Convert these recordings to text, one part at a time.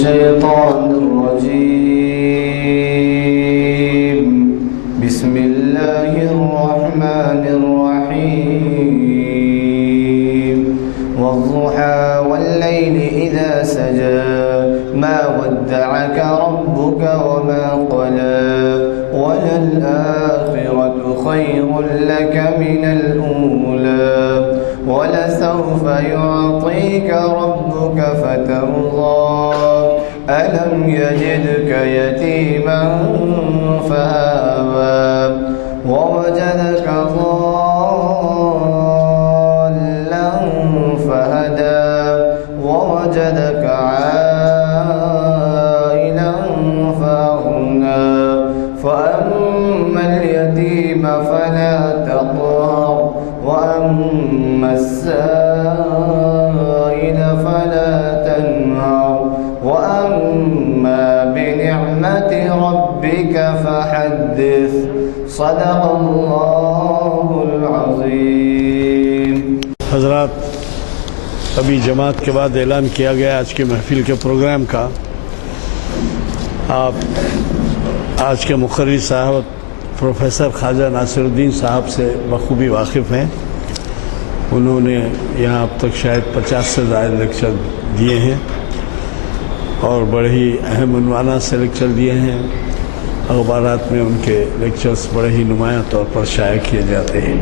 الشيطان الرجيم. بسم الله الرحمن الرحيم. والضحى والليل إذا سجى ما ودعك ربك وما قلى وللآخرة خير لك من الأولى ولسوف يعطيك ربك فترضى ألم يجدك يتيما فآوى ووجدك ضالا فهدى ووجدك عائلا فأغنى فأما اليتيم فلا تقهر وأما السائل فلا تنهر وأما بنعمة ربك فحدث. صدق الله العظيم. حضرات، ابھی جماعت کے بعد اعلان کیا گیا آج کی محفل کے پروگرام کا. آپ آج کے مقرر صاحب پروفیسر خواجہ ناصر الدین صاحب سے بخوبی واقف ہیں. انہوں نے یہاں اب تک شاید 50 سے زائد لیکچر دیے ہیں اور بڑے ہی اہم عنوانات سے لیکچر دیے ہیں. اخبارات میں ان کے لیکچرز بڑے ہی نمایاں طور پر شائع کیے جاتے ہیں.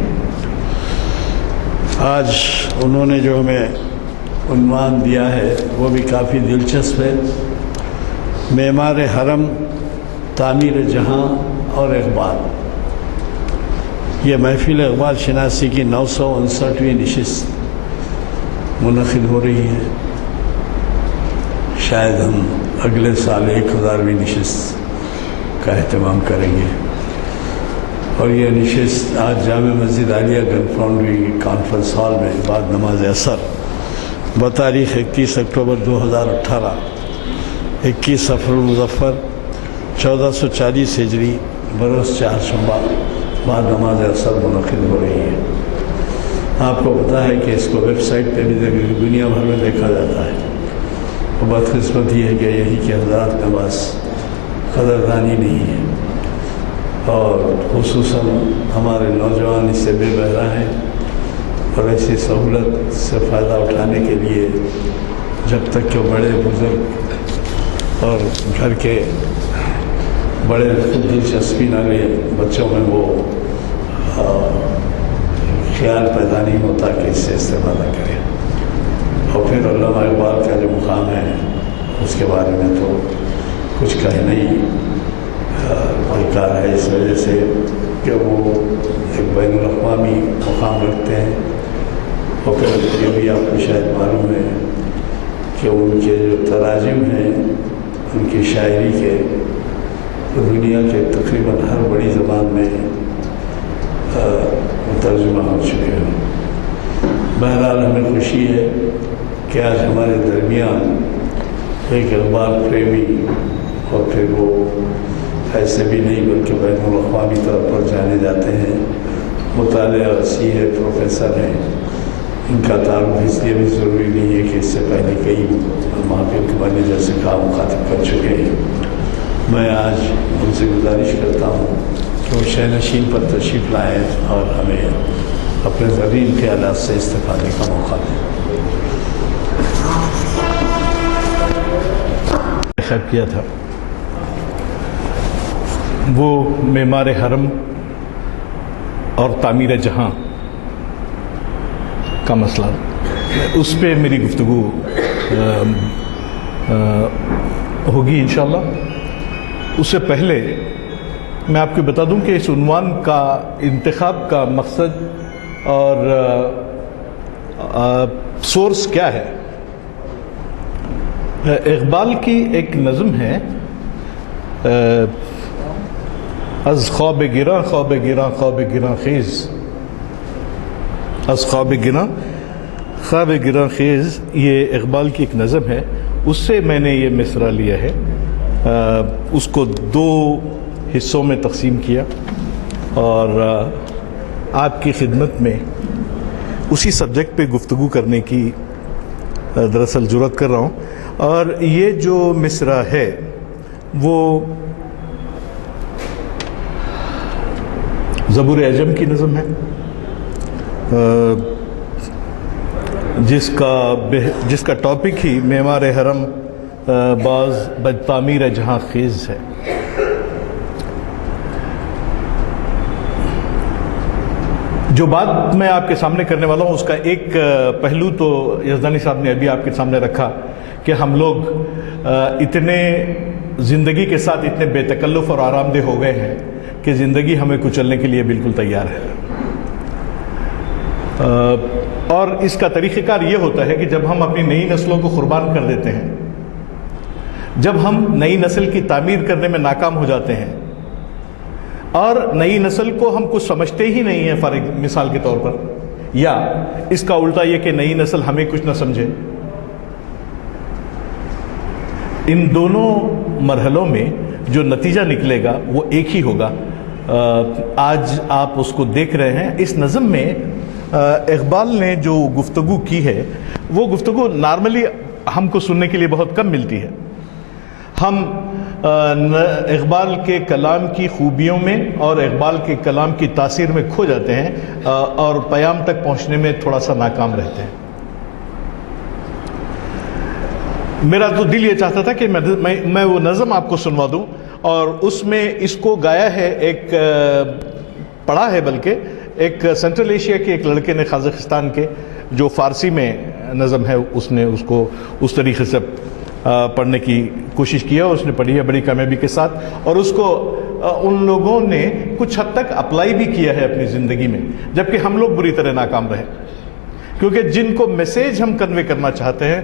آج انہوں نے جو ہمیں عنوان دیا ہے وہ بھی کافی دلچسپ ہے. معمار حرم، تعمیر جہاں اور اقبال. یہ محفل اقبال شناسی کی 959ویں نشست منعقد ہو رہی ہے. شاید ہم اگلے سال 1000ویں نشست کا اہتمام کریں گے. اور یہ نشست آج جامع مسجد عالیہ گن فاؤنڈری کانفرنس ہال میں بعد نماز عصر بتاریخ 31 اکتوبر 2018 21 صفر المظفر 1440 ہجری بروز چہارشنبہ بعد نماز عصر منعقد ہو رہی ہے. آپ کو پتہ ہے کہ اس کو ویب سائٹ پہ بھی دنیا بھر میں دیکھا جاتا ہے. وہ بدقسمت یہ ہے کہ یہی کہ حضرات کے پاس قدردانی نہیں ہے اور خصوصاً ہمارے نوجوان اس سے بے بہرا ہیں اور ایسی سہولت سے فائدہ اٹھانے کے لیے جب تک کہ بڑے بزرگ اور گھر کے بڑے دلچسپی نہ لے بچوں میں وہ خیال پیدا نہیں ہوتا کہ اس سے استفادہ کریں. اور پھر علامہ اقبال کا جو مقام ہے اس کے بارے میں تو کچھ کہنا ہی بیکار ہے، اس وجہ سے کہ وہ ایک بین الاقوامی مقام رکھتے ہیں. اور پھر یہ بھی آپ کو شاید معلوم ہے کہ ان کے جو تراجم ہیں ان کی شاعری کے دنیا کے تقریباً ہر بڑی زبان میں ترجمہ ہو چکے ہیں. بہرحال ہمیں خوشی ہے کہ آج ہمارے درمیان ایک اقبال پریمی اور پھر وہ ایسے بھی نہیں بلکہ بین الاقوامی طور پر جانے جاتے ہیں، مطالعہ وسیع ہے، پروفیسر ہیں. ان کا تعارف اس لیے بھی ضروری نہیں ہے کہ اس سے پہلے کئی محفل کے بنے جیسے کام مخاطب کر چکے ہیں. میں آج ان سے گزارش کرتا ہوں کہ وہ شہنشین پر تشریف لائیں اور ہمیں اپنے زرین خیالات سے استفادے کا موقع دیں. خیال کیا تھا وہ معمار حرم اور تعمیر جہاں کا مسئلہ، اس پہ میری گفتگو ہوگی انشاءاللہ. اس سے پہلے میں آپ کو بتا دوں کہ اس عنوان کا انتخاب کا مقصد اور سورس کیا ہے. اقبال کی ایک نظم ہے، از خواب گراں خواب گراں خواب گراں خیز، از خواب گراں خواب گراں خیز. یہ اقبال کی ایک نظم ہے، اس سے میں نے یہ مصرع لیا ہے. اس کو 2 حصوں میں تقسیم کیا اور آپ کی خدمت میں اسی سبجیکٹ پہ گفتگو کرنے کی دراصل جرات کر رہا ہوں. اور یہ جو مصرع ہے وہ زبور عجم کی نظم ہے، جس کا ٹاپک ہی معمار حرم باز بد تعمیر جہاں خیز ہے. جو بات میں آپ کے سامنے کرنے والا ہوں اس کا ایک پہلو تو یزدانی صاحب نے ابھی آپ کے سامنے رکھا کہ ہم لوگ اتنے زندگی کے ساتھ اتنے بے تکلف اور آرام دہ ہو گئے ہیں کہ زندگی ہمیں کچلنے کے لیے بالکل تیار ہے. اور اس کا طریقہ کار یہ ہوتا ہے کہ جب ہم اپنی نئی نسلوں کو قربان کر دیتے ہیں، جب ہم نئی نسل کی تعمیر کرنے میں ناکام ہو جاتے ہیں اور نئی نسل کو ہم کچھ سمجھتے ہی نہیں ہیں مثال کے طور پر، یا اس کا الٹا یہ کہ نئی نسل ہمیں کچھ نہ سمجھے، ان دونوں مرحلوں میں جو نتیجہ نکلے گا وہ ایک ہی ہوگا. آج آپ اس کو دیکھ رہے ہیں. اس نظم میں اقبال نے جو گفتگو کی ہے وہ گفتگو نارملی ہم کو سننے کے لیے بہت کم ملتی ہے. ہم اقبال کے کلام کی خوبیوں میں اور اقبال کے کلام کی تاثیر میں کھو جاتے ہیں اور پیام تک پہنچنے میں تھوڑا سا ناکام رہتے ہیں. میرا تو دل یہ چاہتا تھا کہ میں وہ نظم آپ کو سنوا دوں، اور اس میں اس کو گایا ہے ایک پڑھا ہے بلکہ ایک سینٹرل ایشیا کے ایک لڑکے نے، قازقستان کے، جو فارسی میں نظم ہے اس نے اس کو اس طریقے سے پڑھنے کی کوشش کیا. اس نے پڑھی ہے بڑی کامیابی کے ساتھ، اور اس کو ان لوگوں نے کچھ حد تک اپلائی بھی کیا ہے اپنی زندگی میں، جبکہ ہم لوگ بری طرح ناکام رہے. کیونکہ جن کو میسیج ہم کنوے کرنا چاہتے ہیں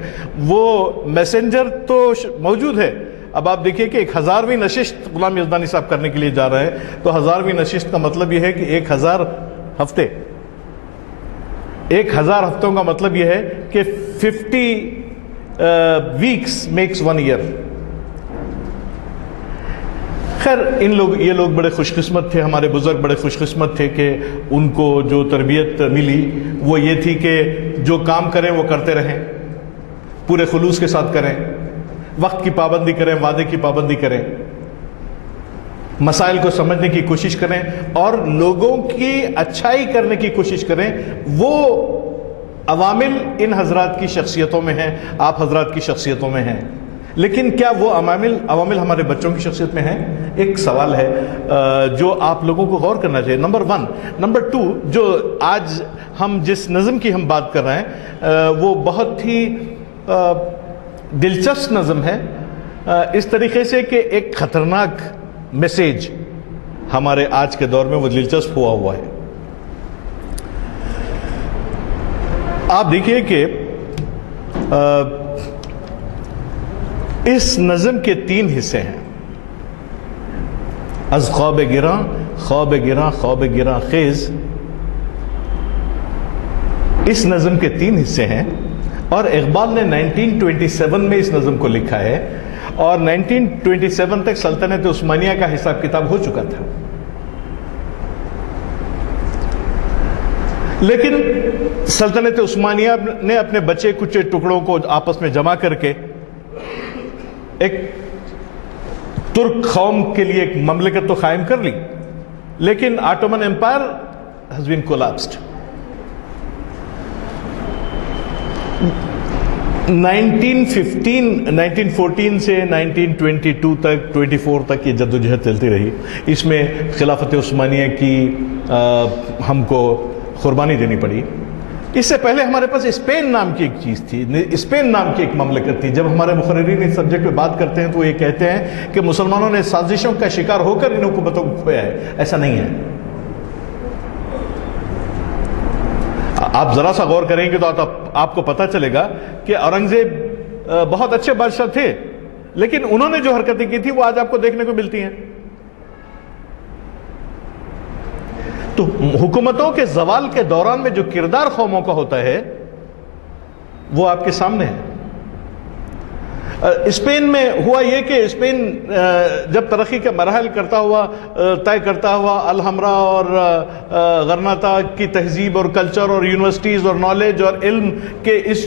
وہ میسنجر تو موجود ہے. اب آپ دیکھیے کہ 1000ویں نشست غلام یزدانی صاحب کرنے کے لیے جا رہے ہیں، تو 1000ویں نشست کا مطلب یہ ہے کہ 1000 ہفتے، 1000 ہفتوں کا مطلب یہ ہے کہ 50 weeks makes 1 year. خیر یہ لوگ بڑے خوش قسمت تھے، ہمارے بزرگ بڑے خوش قسمت تھے کہ ان کو جو تربیت ملی وہ یہ تھی کہ جو کام کریں وہ کرتے رہیں، پورے خلوص کے ساتھ کریں، وقت کی پابندی کریں، وعدے کی پابندی کریں، مسائل کو سمجھنے کی کوشش کریں اور لوگوں کی اچھائی کرنے کی کوشش کریں. وہ عوامل ان حضرات کی شخصیتوں میں ہیں، آپ حضرات کی شخصیتوں میں ہیں، لیکن کیا وہ عوامل ہمارے بچوں کی شخصیت میں ہیں؟ ایک سوال ہے جو آپ لوگوں کو غور کرنا چاہیے. نمبر 1. نمبر 2، جو آج ہم جس نظم کی ہم بات کر رہے ہیں وہ بہت ہی دلچسپ نظم ہے، اس طریقے سے کہ ایک خطرناک میسیج ہمارے آج کے دور میں وہ دلچسپ ہوا ہے. آپ دیکھیے کہ اس نظم کے 3 حصے ہیں. از خواب گراں خواب گراں خواب گراں خیز، اس نظم کے 3 حصے ہیں، اور اقبال نے 1927 میں اس نظم کو لکھا ہے، اور 1927 تک سلطنت عثمانیہ کا حساب کتاب ہو چکا تھا. لیکن سلطنت عثمانیہ نے اپنے بچے کچے ٹکڑوں کو آپس میں جمع کر کے ایک ترک قوم کے لیے ایک مملکت تو قائم کر لی، لیکن Ottoman Empire has been collapsed. 1914 سے 1922 تک 24 تک یہ جدوجہد چلتی رہی. اس میں خلافت عثمانیہ کی ہم کو قربانی دینی پڑی. اس سے پہلے ہمارے پاس اسپین نام کی ایک چیز تھی، اسپین نام کی ایک مملکت تھی. جب ہمارے مقررین اس سبجیکٹ پہ بات کرتے ہیں تو یہ کہتے ہیں کہ مسلمانوں نے سازشوں کا شکار ہو کر ان حکومتوں کو کھویا ہے. ایسا نہیں ہے. آپ ذرا سا غور کریں گے تو آپ کو پتہ چلے گا کہ اورنگزیب بہت اچھے بادشاہ تھے، لیکن انہوں نے جو حرکتیں کی تھی وہ آج آپ کو دیکھنے کو ملتی ہیں. تو حکومتوں کے زوال کے دوران میں جو کردار قوموں کا ہوتا ہے وہ آپ کے سامنے ہے. اسپین میں ہوا یہ کہ اسپین جب ترقی کے مراحل طے کرتا ہوا الحمرا اور غرناطہ کی تہذیب اور کلچر اور یونیورسٹیز اور نالج اور علم کے اس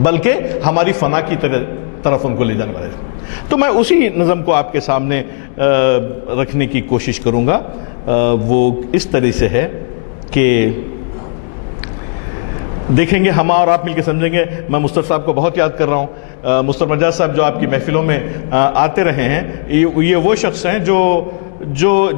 بلکہ ہماری فنا کی طرف ان کو لے جانے والے ہیں۔ تو میں اسی نظم کو آپ کے سامنے رکھنے کی کوشش کروں گا۔ وہ اس طرح سے ہے کہ دیکھیں گے ہم اور آپ مل کے سمجھیں گے۔ میں مصطفیٰ صاحب کو بہت یاد کر رہا ہوں۔ مصطفیٰ مجاز صاحب جو آپ کی محفلوں میں آتے رہے ہیں، یہ وہ شخص ہیں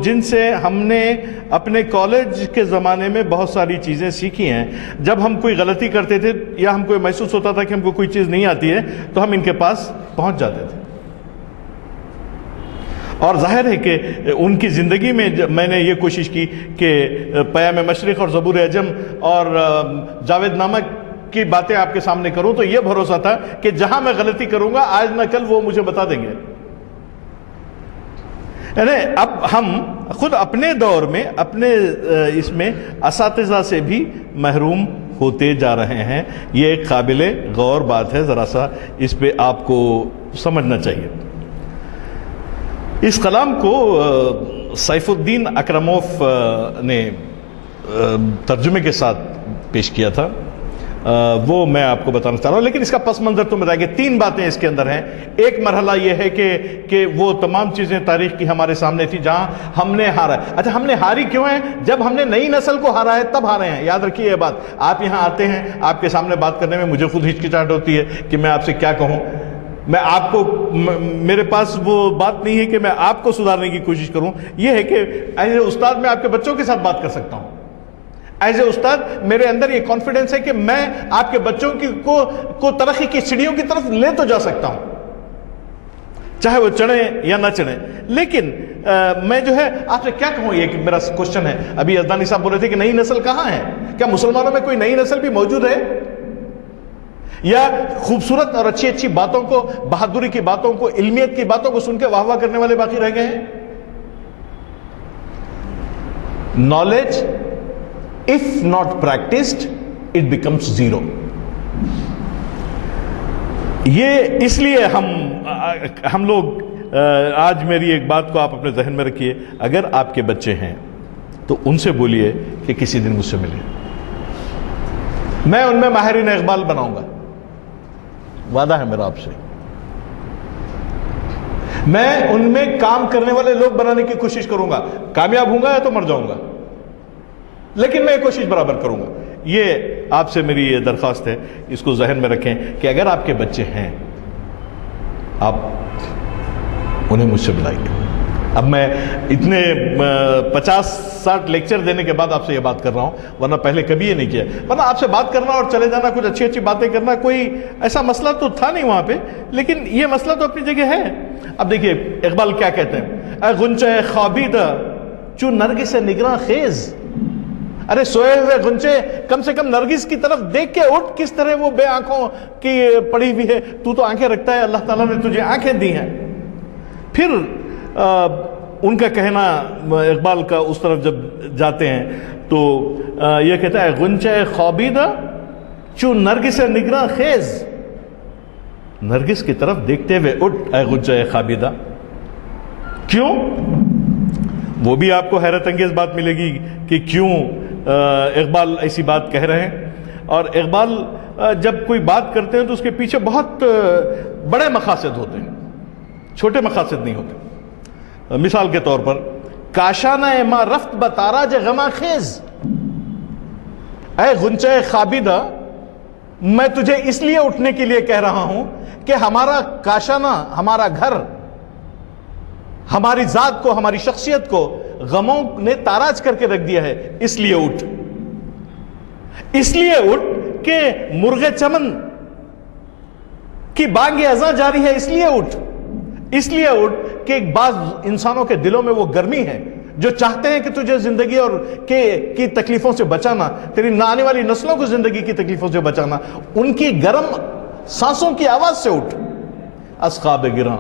جن سے ہم نے اپنے کالج کے زمانے میں بہت ساری چیزیں سیکھی ہیں۔ جب ہم کوئی غلطی کرتے تھے یا ہم کو محسوس ہوتا تھا کہ ہم کو کوئی چیز نہیں آتی ہے تو ہم ان کے پاس پہنچ جاتے تھے، اور ظاہر ہے کہ ان کی زندگی میں میں نے یہ کوشش کی کہ پیام مشرق اور زبور عجم اور جاوید نامہ کی باتیں آپ کے سامنے کروں، تو یہ بھروسہ تھا کہ جہاں میں غلطی کروں گا آج نہ کل وہ مجھے بتا دیں گے۔ یعنی اب ہم خود اپنے دور میں اپنے اس میں اساتذہ سے بھی محروم ہوتے جا رہے ہیں۔ یہ ایک قابل غور بات ہے، ذرا سا اس پہ آپ کو سمجھنا چاہیے۔ اس کلام کو سیف الدین اکرموف نے ترجمے کے ساتھ پیش کیا تھا، وہ میں آپ کو بتانا چاہ رہا ہوں، لیکن اس کا پس منظر تو بتائیں گے۔ 3 باتیں اس کے اندر ہیں۔ ایک مرحلہ یہ ہے کہ وہ تمام چیزیں تاریخ کی ہمارے سامنے تھی جہاں ہم نے ہارا ہے۔ اچھا، ہم نے ہاری کیوں ہے؟ جب ہم نے نئی نسل کو ہارا ہے تب ہارے ہیں، یاد رکھیے یہ بات۔ آپ یہاں آتے ہیں، آپ کے سامنے بات کرنے میں مجھے خود ہچکچاہٹ ہوتی ہے کہ میں آپ سے کیا کہوں۔ میں آپ کو، میرے پاس وہ بات نہیں ہے کہ میں آپ کو سدھارنے کی کوشش کروں۔ یہ ہے کہ ایز اے استاد میں آپ کے بچوں کے ساتھ بات کر سکتا ہوں۔ ایز اے استاد میرے اندر یہ کانفیڈنس ہے کہ میں آپ کے بچوں کو ترقی کی سیڑھیوں کی طرف لے تو جا سکتا ہوں، چاہے وہ چڑھیں یا نہ چڑھیں۔ لیکن میں جو ہے آپ سے کیا کہوں، یہ کہ میرا کوشچن ہے۔ ابھی ازدانی صاحب بول رہے تھے کہ نئی نسل کہاں ہے؟ کیا مسلمانوں میں کوئی نئی نسل بھی موجود ہے؟ یا خوبصورت اور اچھی اچھی باتوں کو، بہادری کی باتوں کو، علمیت کی باتوں کو سن کے واہ واہ کرنے والے باقی رہ گئے ہیں؟ Knowledge if not practiced it becomes zero۔ یہ اس لیے ہم لوگ آج میری ایک بات کو آپ اپنے ذہن میں رکھیے، اگر آپ کے بچے ہیں تو ان سے بولیے کہ کسی دن مجھ سے ملیں، میں ان میں ماہرین اقبال بناؤں گا، وعدہ ہے میرا آپ سے۔ میں ان میں کام کرنے والے لوگ بنانے کی کوشش کروں گا، کامیاب ہوں گا یا تو مر جاؤں گا، لیکن میں یہ کوشش برابر کروں گا۔ یہ آپ سے میری یہ درخواست ہے، اس کو ذہن میں رکھیں کہ اگر آپ کے بچے ہیں آپ انہیں مجھ سے بلائیے۔ اب میں اتنے 50-60 لیکچر دینے کے بعد آپ سے یہ بات کر رہا ہوں، ورنہ پہلے کبھی یہ نہیں کیا۔ ورنہ آپ سے بات کرنا اور چلے جانا، کچھ اچھی اچھی باتیں کرنا، کوئی ایسا مسئلہ تو تھا نہیں وہاں پہ، لیکن یہ مسئلہ تو اپنی جگہ ہے۔ اب دیکھیے اقبال کیا کہتے ہیں، اے غنچہ خوابیدہ چو نرگس نگراں خیز۔ ارے سوئے ہوئے غنچے، کم سے کم نرگس کی طرف دیکھ کے اٹھ، کس طرح وہ بے آنکھوں کی پڑی ہوئی ہے، تو آنکھیں رکھتا ہے، اللہ تعالیٰ نے تجھے آنکھیں دی ہیں۔ پھر ان کا کہنا، اقبال کا اس طرف جب جاتے ہیں تو یہ کہتا ہے غنچہ خوابیدہ چو نرگس نگراں خیز، نرگس کی طرف دیکھتے ہوئے اٹھ اے غنچہ خوابیدہ۔ کیوں؟ وہ بھی آپ کو حیرت انگیز بات ملے گی کہ کیوں اقبال ایسی بات کہہ رہے ہیں۔ اور اقبال جب کوئی بات کرتے ہیں تو اس کے پیچھے بہت بڑے مقاصد ہوتے ہیں، چھوٹے مقاصد نہیں ہوتے۔ مثال کے طور پر کاشانہ ما رفت بتاراج غما خیز، اے غنچہ خوابیدہ میں تجھے اس لیے اٹھنے کے لیے کہہ رہا ہوں کہ ہمارا کاشانہ، ہمارا گھر، ہماری ذات کو، ہماری شخصیت کو غموں نے تاراج کر کے رکھ دیا ہے، اس لیے اٹھ، اس لیے اٹھ کہ مرغ چمن کی بانگ ازاں جاری ہے، اس لیے اٹھ، اس لیے اٹھ کہ بعض انسانوں کے دلوں میں وہ گرمی ہے جو چاہتے ہیں کہ تجھے زندگی اور کی تکلیفوں سے بچانا، تیری آنے والی نسلوں کو زندگی کی تکلیفوں سے بچانا، ان کی گرم سانسوں کی آواز سے اٹھ۔ از خواب گراں،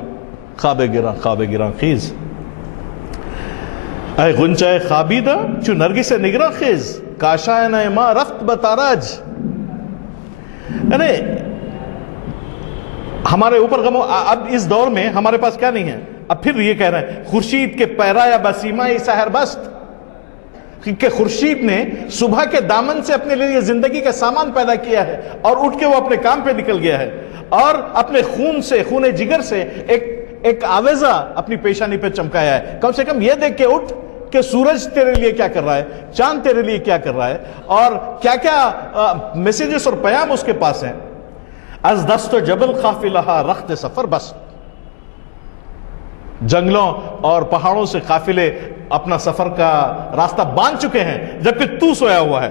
خواب گراں، خواب گراں خیز، اے غنچہ خوابیدہ چو نرگس نگراں خیز، کاشانہ ما رفت بتاراج۔ یعنی ہمارے اوپر غموں، اب اس دور میں ہمارے پاس کیا نہیں ہے؟ اب پھر یہ کہہ رہے ہیں خورشید کے پیرایا بسیمائی سحر بست، کہ خورشید نے صبح کے دامن سے اپنے لیے زندگی کا سامان پیدا کیا ہے اور اٹھ کے وہ اپنے کام پہ نکل گیا ہے، اور اپنے خون سے، خون جگر سے ایک آویزہ اپنی پیشانی پہ چمکایا ہے۔ کم سے کم یہ دیکھ کے اٹھ کہ سورج تیرے لیے کیا کر رہا ہے، چاند تیرے لیے کیا کر رہا ہے، اور کیا کیا میسیجز اور پیام اس کے پاس ہیں۔ از دست جبل قافلہ رخت سفر بس، جنگلوں اور پہاڑوں سے قافلے اپنا سفر کا راستہ باندھ چکے ہیں، جبکہ تو سویا ہوا ہے۔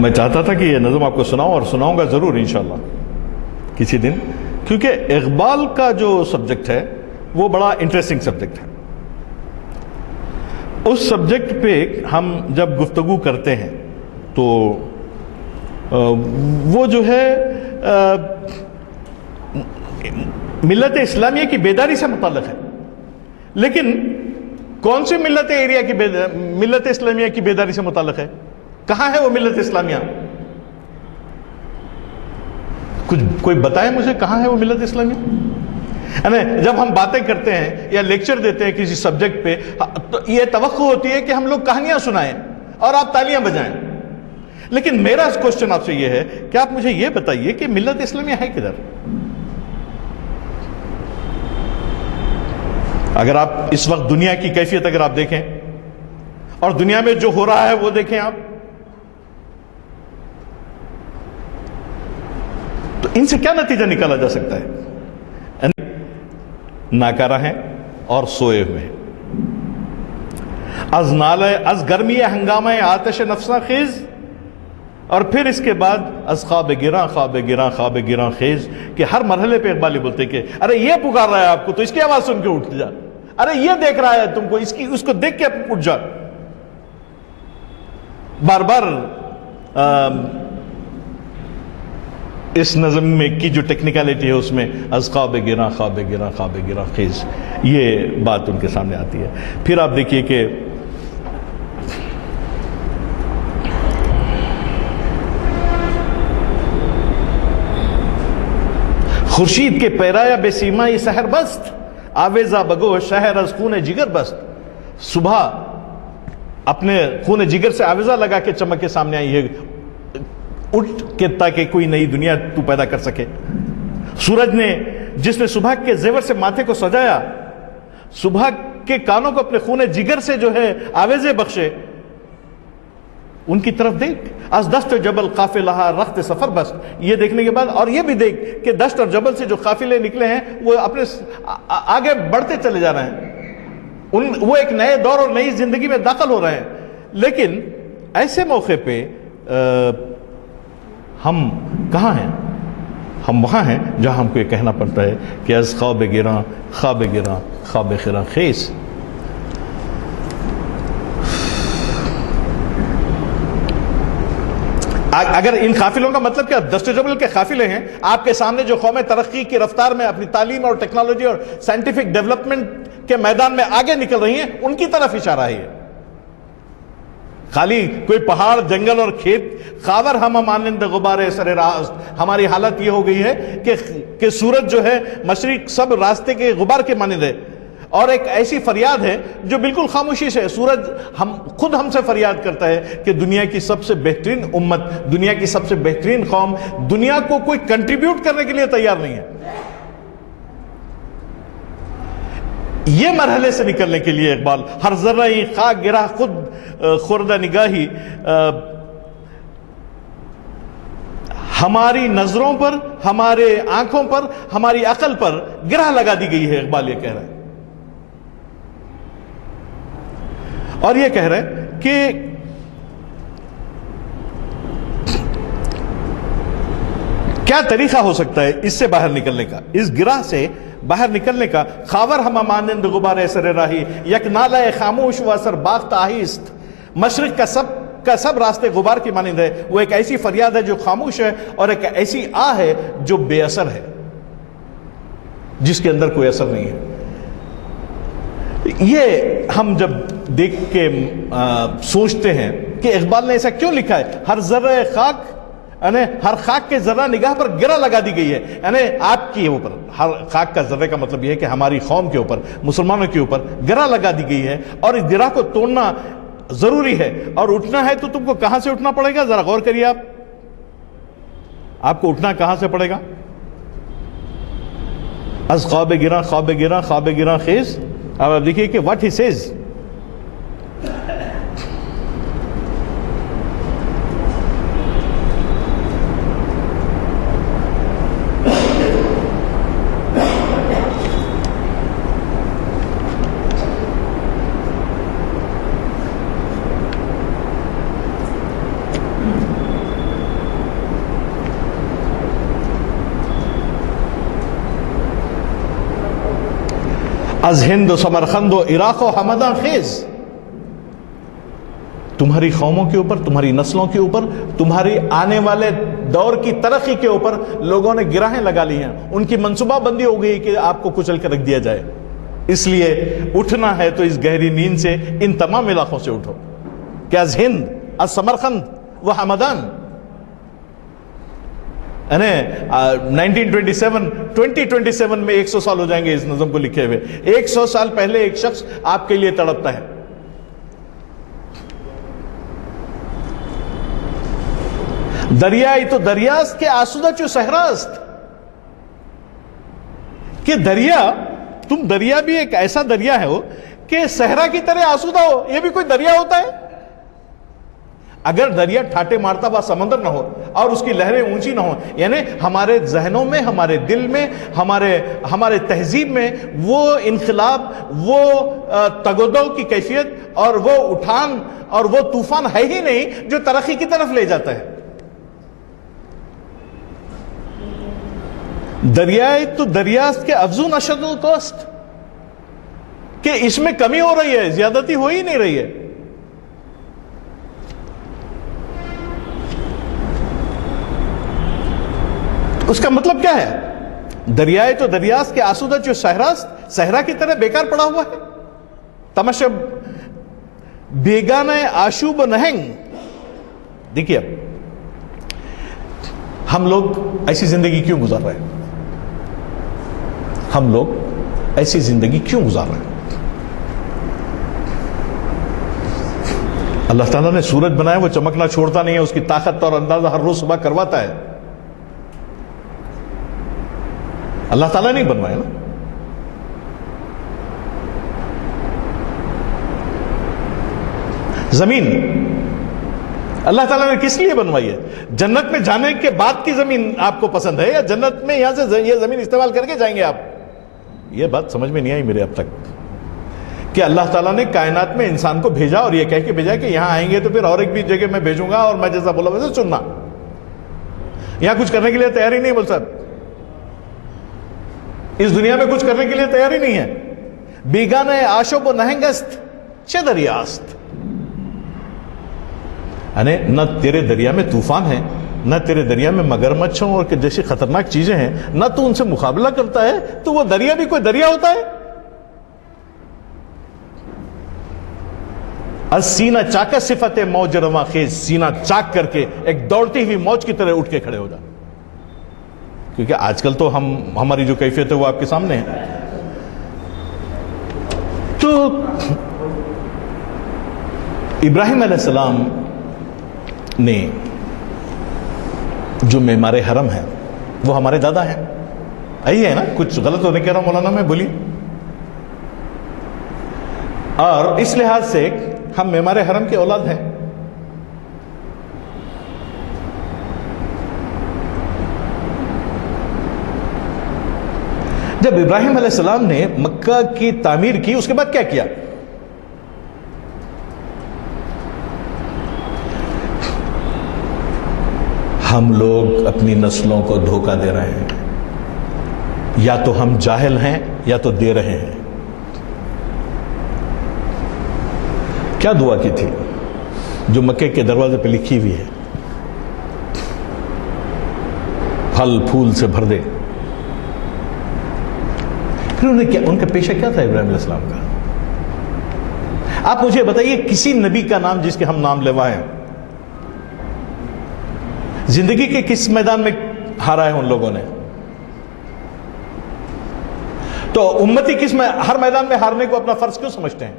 میں چاہتا تھا کہ یہ نظم آپ کو سناؤں، اور سناؤں گا ضرور انشاءاللہ کسی دن، کیونکہ اقبال کا جو سبجیکٹ ہے وہ بڑا انٹریسٹنگ سبجیکٹ ہے۔ اس سبجیکٹ پہ ہم جب گفتگو کرتے ہیں تو وہ جو ہے ملت اسلامیہ کی بیداری سے متعلق ہے، لیکن کون سی ملت اسلامیہ کی بیداری سے متعلق ہے؟ کہاں ہے وہ ملت اسلامیہ؟ کوئی بتائے مجھے کہاں ہے وہ ملت اسلامیہ؟ یعنی جب ہم باتیں کرتے ہیں یا لیکچر دیتے ہیں کسی سبجیکٹ پہ تو یہ توقع ہوتی ہے کہ ہم لوگ کہانیاں سنائیں اور آپ تالیاں بجائیں، لیکن میرا کوشچن آپ سے یہ ہے کہ آپ مجھے یہ بتائیے کہ ملت اسلامیہ ہے کدھر؟ اگر آپ اس وقت دنیا کی کیفیت اگر آپ دیکھیں اور دنیا میں جو ہو رہا ہے وہ دیکھیں آپ، تو ان سے کیا نتیجہ نکالا جا سکتا ہے؟ ناکارہ ہیں اور سوئے ہوئے ہیں۔ از گرمی ہنگامہ آتش نفساں خیز، اور پھر اس کے بعد از خواب گراں خواب گراں خواب گراں خیز، کہ ہر مرحلے پہ اقبالی بولتے کہ ارے یہ پکار رہا ہے آپ کو تو اس کی آواز سن کے اٹھ جا، ارے یہ دیکھ رہا ہے تم کو اس کو دیکھ کے اٹھ جا۔ بار بار اس نظم میں کی جو ٹیکنیکلٹی ہے اس میں از خواب گراں خواب گراں خواب گراں خیز، یہ بات ان کے سامنے آتی ہے۔ پھر آپ دیکھیے کہ خورشید کے پیرایا بے سیمائی سحر بست، آویزہ بگو شہر از خون جگر بست۔ صبح اپنے خون جگر سے آویزہ لگا کے چمک کے سامنے آئی ہے، اٹھ کے تاکہ کوئی نئی دنیا تو پیدا کر سکے۔ سورج نے جس نے صبح کے زیور سے ماتھے کو سجایا، صبح کے کانوں کو اپنے خون جگر سے جو ہے آویزے بخشے، ان کی طرف دیکھ۔ از دشت جبل قافلہ رخت سفر بس، یہ دیکھنے کے بعد اور یہ بھی دیکھ کہ دشت اور جبل سے جو قافلے نکلے ہیں وہ اپنے آگے بڑھتے چلے جا رہے ہیں، وہ ایک نئے دور اور نئی زندگی میں داخل ہو رہے ہیں۔ لیکن ایسے موقع پہ ہم کہاں ہیں؟ ہم وہاں ہیں جہاں ہم کو یہ کہنا پڑتا ہے کہ از خواب گراں خواب گراں خواب گراں خیز۔ اگر ان قافلوں کا مطلب کیا دشت جبل کے قافلے ہیں، آپ کے سامنے جو قومیں ترقی کی رفتار میں اپنی تعلیم اور ٹیکنالوجی اور سائنٹیفک ڈیولپمنٹ کے میدان میں آگے نکل رہی ہیں، ان کی طرف اشارہ ہے۔ خالی کوئی پہاڑ جنگل اور کھیت خاور ہم مانند غبار سر راست، ہماری حالت یہ ہو گئی ہے کہ سورج جو ہے مشرق سب راستے کے غبار کے مانند ہے، اور ایک ایسی فریاد ہے جو بالکل خاموشی سے سورج خود ہم سے فریاد کرتا ہے کہ دنیا کی سب سے بہترین امت، دنیا کی سب سے بہترین قوم دنیا کو کوئی کنٹریبیوٹ کرنے کے لیے تیار نہیں ہے۔ یہ مرحلے سے نکلنے کے لیے اقبال ہر ذرہ خاک گرا خود خوردہ نگاہی، ہماری نظروں پر، ہمارے آنکھوں پر، ہماری عقل پر گرہ لگا دی گئی ہے، اقبال یہ کہہ رہا ہے۔ اور یہ کہہ رہے ہیں کہ کیا طریقہ ہو سکتا ہے اس سے باہر نکلنے کا، اس گرہ سے باہر نکلنے کا؟ خاور ہم مانند غبار سر راہی، یک نالہ خاموش و اثر باخت آہست۔ مشرق کا سب راستے غبار کی مانند ہے، وہ ایک ایسی فریاد ہے جو خاموش ہے، اور ایک ایسی آہ ہے جو بے اثر ہے، جس کے اندر کوئی اثر نہیں ہے۔ یہ ہم جب دیکھ کے سوچتے ہیں کہ اقبال نے ایسا کیوں لکھا ہے، ہر ذرہ خاک یعنی ہر خاک کے ذرہ نگاہ پر گرہ لگا دی گئی ہے. یعنی آپ کے اوپر ہر خاک کا ذرے کا مطلب یہ ہے کہ ہماری قوم کے اوپر, مسلمانوں کے اوپر گرہ لگا دی گئی ہے, اور اس گرہ کو توڑنا ضروری ہے. اور اٹھنا ہے تو تم کو کہاں سے اٹھنا پڑے گا؟ ذرا غور کریے آپ کو اٹھنا کہاں سے پڑے گا؟ از خواب گراں خواب گراں خواب گراں خیز. اب آپ دیکھیے کہ what he says. از ہند و سمرقند و عراق و ہمدان خیز. تمہاری قوموں کے اوپر, تمہاری نسلوں کے اوپر, تمہاری آنے والے دور کی ترقی کے اوپر لوگوں نے گراہیں لگا لی ہیں. ان کی منصوبہ بندی ہو گئی کہ آپ کو کچل کر رکھ دیا جائے. اس لیے اٹھنا ہے تو اس گہری نیند سے ان تمام علاقوں سے اٹھو کہ از ہند, از سمرقند و ہمدان. 2027 میں 100 سال ہو جائیں گے اس نظم کو لکھے ہوئے. 100 سال پہلے ایک شخص آپ کے لیے تڑپتا ہے. دریائی تو دریاست کے آسودہ چو صحراست. کہ دریا, تم دریا بھی ایک ایسا دریا ہے ہو کہ صحرا کی طرح آسودہ ہو. یہ بھی کوئی دریا ہوتا ہے؟ اگر دریا ٹھاٹے مارتا ہوا سمندر نہ ہو اور اس کی لہریں اونچی نہ ہو, یعنی ہمارے ذہنوں میں, ہمارے دل میں, ہمارے تہذیب میں وہ انقلاب, وہ تگودو کی کیفیت اور وہ اٹھان اور وہ طوفان ہے ہی نہیں جو ترقی کی طرف لے جاتا ہے. دریائے تو دریاست کے افزون اشد القصد کہ اس میں کمی ہو رہی ہے, زیادتی ہو ہی نہیں رہی ہے. اس کا مطلب کیا ہے؟ دریائے تو دریاست کے آسودہ جو صحراست, صحرا کی طرح بیکار پڑا ہوا ہے. تماشا بیگانہ آشوب نہنگ. دیکھیے ہم لوگ ایسی زندگی کیوں گزار رہے ہیں؟ ہم لوگ ایسی زندگی کیوں گزار رہے ہیں؟ اللہ تعالیٰ نے سورج بنایا, وہ چمکنا چھوڑتا نہیں ہے, اس کی طاقت اور اندازہ ہر روز صبح کرواتا ہے. اللہ تعالیٰ نہیں بنوایا نا. زمین اللہ تعالیٰ نے کس لیے بنوائی ہے؟ جنت میں جانے کے بعد کی زمین آپ کو پسند ہے, یا جنت میں یہاں سے یہ زمین استعمال کر کے جائیں گے آپ؟ یہ بات سمجھ میں نہیں آئی میرے اب تک کہ اللہ تعالیٰ نے کائنات میں انسان کو بھیجا اور یہ کہہ کے بھیجا کہ یہاں آئیں گے تو پھر اور ایک بھی جگہ میں بھیجوں گا اور میں جیسا بولا ویسے سننا. یہاں کچھ کرنے کے لیے تیار ہی نہیں بول صاحب. اس دنیا میں کچھ کرنے کے لیے تیار ہی نہیں ہے. بیگانہ آشوب و نہنگست چه دریاست. یعنی نہ تیرے دریا میں طوفان ہے, نہ تیرے دریا میں مگرمچھوں اور جیسی خطرناک چیزیں ہیں, نہ تو ان سے مقابلہ کرتا ہے, تو وہ دریا بھی کوئی دریا ہوتا ہے؟ از سینہ چاکا صفت موج رواں خیز. سینہ چاک کر کے ایک دوڑتی ہوئی موج کی طرح اٹھ کے کھڑے ہو جا. کیونکہ آج کل تو ہماری جو کیفیت ہے وہ آپ کے سامنے ہے. تو ابراہیم علیہ السلام نے جو معمار حرم ہے وہ ہمارے دادا ہیں. یہی ہے نا, کچھ غلط تو نہیں کہہ رہا مولانا میں, بولی. اور اس لحاظ سے ہم معمار حرم کے اولاد ہیں. جب ابراہیم علیہ السلام نے مکہ کی تعمیر کی, اس کے بعد کیا کیا؟ ہم لوگ اپنی نسلوں کو دھوکہ دے رہے ہیں. یا تو ہم جاہل ہیں یا تو دے رہے ہیں. کیا دعا کی تھی جو مکے کے دروازے پہ لکھی ہوئی ہے؟ پھل پھول سے بھر دے. پھر ان کا پیشہ کیا تھا ابراہیم علیہ السلام کا؟ آپ مجھے بتائیے کسی نبی کا نام جس کے ہم نام لیوائیں. زندگی کے کس میدان میں ہارا ہے ان لوگوں نے؟ تو امتی ہر میدان میں ہارنے کو اپنا فرض کیوں سمجھتے ہیں؟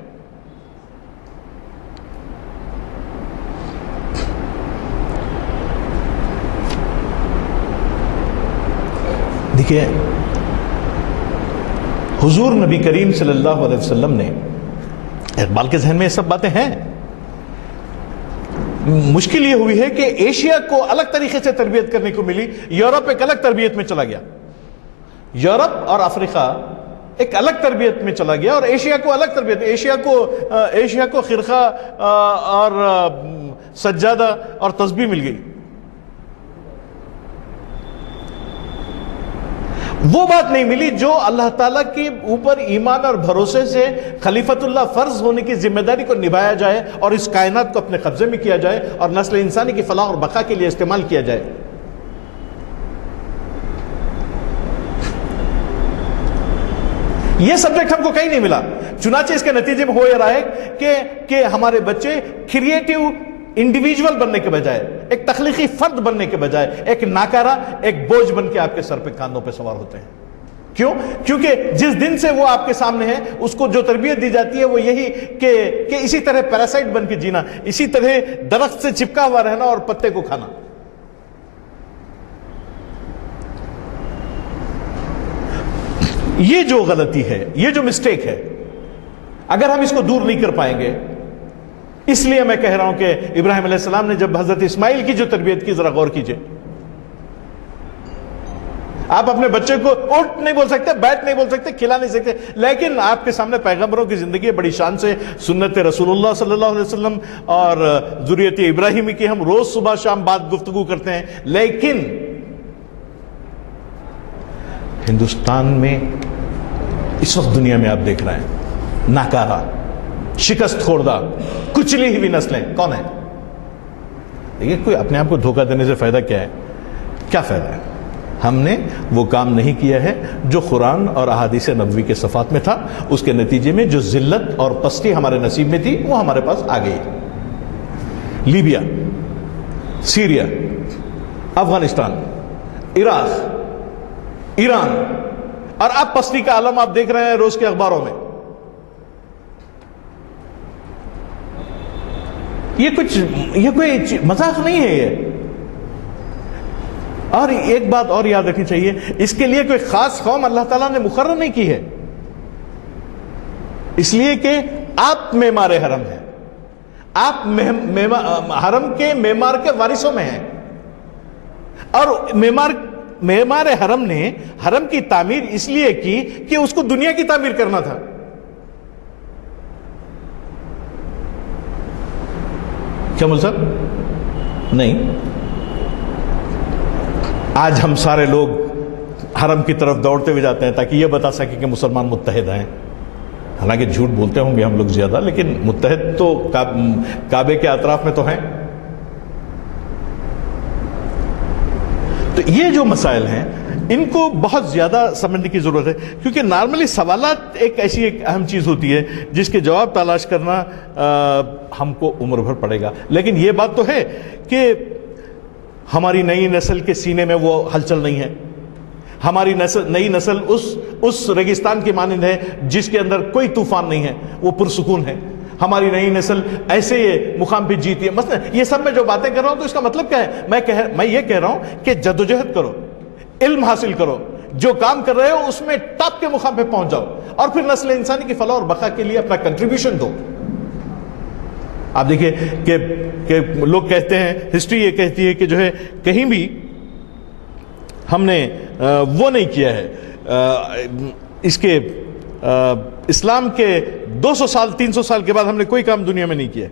دیکھیے، حضور نبی کریم صلی اللہ علیہ وسلم نے، اقبال کے ذہن میں یہ سب باتیں ہیں، مشکل یہ ہوئی ہے کہ ایشیا کو الگ طریقے سے تربیت کرنے کو ملی، یورپ ایک الگ تربیت میں چلا گیا، یورپ اور افریقہ ایک الگ تربیت میں چلا گیا، اور ایشیا کو الگ تربیت، ایشیا کو خرقہ اور سجادہ اور تسبیح مل گئی۔ وہ بات نہیں ملی جو اللہ تعالیٰ کے اوپر ایمان اور بھروسے سے خلیفۃ اللہ فرض ہونے کی ذمہ داری کو نبھایا جائے اور اس کائنات کو اپنے قبضے میں کیا جائے اور نسل انسانی کی فلاح اور بقا کے لیے استعمال کیا جائے۔ یہ سبجیکٹ ہم کو کہیں نہیں ملا، چنانچہ اس کے نتیجے میں ہو یہ رہا ہے کہ ہمارے بچے کریٹیو انڈیویجول بننے کے بجائے، ایک تخلیقی فرد بننے کے بجائے ایک ناکارہ، ایک بوجھ بن کے آپ کے سر پہ کاندھوں پہ سوار ہوتے ہیں۔ کیوں؟ کیونکہ جس دن سے وہ آپ کے سامنے ہے، اس کو جو تربیت دی جاتی ہے وہ یہی کہ اسی طرح پیراسائٹ بن کے جینا، اسی طرح درخت سے چپکا ہوا رہنا اور پتے کو کھانا۔ یہ جو غلطی ہے، یہ جو مسٹیک ہے، اگر ہم اس کو دور نہیں کر پائیں گے، اس لیے میں کہہ رہا ہوں کہ ابراہیم علیہ السلام نے جب حضرت اسماعیل کی جو تربیت کی، ذرا غور کیجئے۔ آپ اپنے بچے کو اٹھ نہیں بول سکتے، بیٹھ نہیں بول سکتے، کھلا نہیں سکتے، لیکن آپ کے سامنے پیغمبروں کی زندگی بڑی شان سے، سنت رسول اللہ صلی اللہ علیہ وسلم اور ذریت ابراہیمی کی ہم روز صبح شام بات گفتگو کرتے ہیں، لیکن ہندوستان میں اس وقت دنیا میں آپ دیکھ رہے ہیں ناکارہ، شکست خوردہ، کچلی ہوئی نسلیں کون ہیں؟ دیکھیے، کوئی اپنے آپ کو دھوکہ دینے سے فائدہ کیا ہے؟ کیا فائدہ ہے؟ ہم نے وہ کام نہیں کیا ہے جو قرآن اور احادیث نبوی کے صفات میں تھا، اس کے نتیجے میں جو ذلت اور پستی ہمارے نصیب میں تھی وہ ہمارے پاس آ گئی۔ لیبیا، سیریا، افغانستان، عراق، ایران، اور اب پستی کا عالم آپ دیکھ رہے ہیں روز کے اخباروں میں۔ یہ کوئی مذاق نہیں ہے یہ۔ اور ایک بات اور یاد رکھنی چاہیے، اس کے لیے کوئی خاص قوم اللہ تعالیٰ نے مقرر نہیں کی ہے، اس لیے کہ آپ معمار حرم ہیں، آپ حرم کے معمار کے وارثوں میں ہیں، اور معمار حرم نے حرم کی تعمیر اس لیے کی کہ اس کو دنیا کی تعمیر کرنا تھا۔ کیا مول صاحب؟ نہیں، آج ہم سارے لوگ حرم کی طرف دوڑتے ہوئے جاتے ہیں تاکہ یہ بتا سکیں کہ مسلمان متحد ہیں، حالانکہ جھوٹ بولتے ہوں گے ہم لوگ زیادہ، لیکن متحد تو کعبے کے اطراف میں تو ہیں۔ تو یہ جو مسائل ہیں ان کو بہت زیادہ سمجھنے کی ضرورت ہے، کیونکہ نارملی سوالات ایک ایسی اہم چیز ہوتی ہے جس کے جواب تلاش کرنا ہم کو عمر بھر پڑے گا۔ لیکن یہ بات تو ہے کہ ہماری نئی نسل کے سینے میں وہ ہلچل نہیں ہے، ہماری نئی نسل اس ریگستان کی مانند ہے جس کے اندر کوئی طوفان نہیں ہے، وہ پرسکون ہے۔ ہماری نئی نسل ایسے مقام پہ جیتی ہے۔ مثلا یہ سب میں جو باتیں کر رہا ہوں تو اس کا مطلب کیا ہے؟ میں یہ کہہ رہا ہوں کہ جدوجہد کرو، علم حاصل کرو، جو کام کر رہے ہو اس میں ٹاپ کے مقام پہ پہنچ جاؤ، اور پھر نسل انسانی کی فلاح اور بقا کے لیے اپنا کنٹریبیوشن دو۔ آپ دیکھیں کہ لوگ کہتے ہیں، ہسٹری یہ کہتی ہے کہ جو ہے کہیں بھی ہم نے وہ نہیں کیا ہے، اس کے اسلام کے 200 سال 300 سال کے بعد ہم نے کوئی کام دنیا میں نہیں کیا۔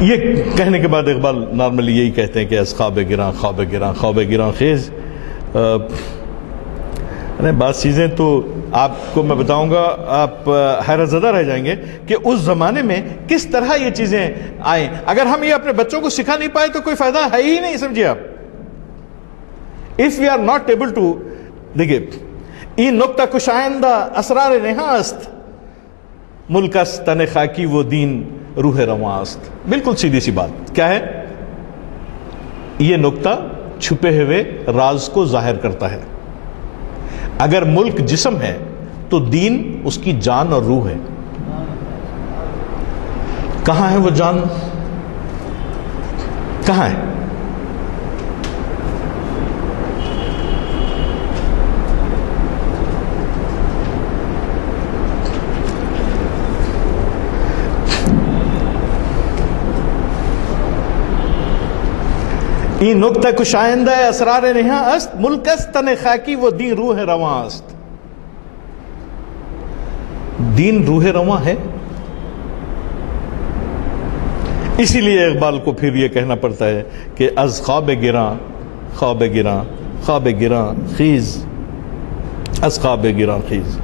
یہ کہنے کے بعد اقبال نارملی یہی کہتے ہیں کہ از خواب گراں خواب گراں خواب گراں خیز۔ بعض چیزیں تو آپ کو میں بتاؤں گا، آپ حیرت زدہ رہ جائیں گے کہ اس زمانے میں کس طرح یہ چیزیں آئیں۔ اگر ہم یہ اپنے بچوں کو سکھا نہیں پائے تو کوئی فائدہ ہے ہی نہیں، سمجھیے آپ۔ if we are not able to، دیکھیے این نکتہ کشائندہ اسرار نہا است، ملک است تن خاکی وہ دین روح رواں است۔ بالکل سیدھی سی بات کیا ہے؟ یہ نکتہ چھپے ہوئے راز کو ظاہر کرتا ہے۔ اگر ملک جسم ہے تو دین اس کی جان اور روح ہے۔ کہاں ہے وہ جان؟ کہاں ہے؟ این نکتہ کشائندہ اسرار نہا است، ملک است تن خاکی وہ دین روح رواں است۔ دین روح رواں ہے، اسی لیے اقبال کو پھر یہ کہنا پڑتا ہے کہ از خواب گراں خواب گراں خواب گراں خیز، از خواب گراں خیز۔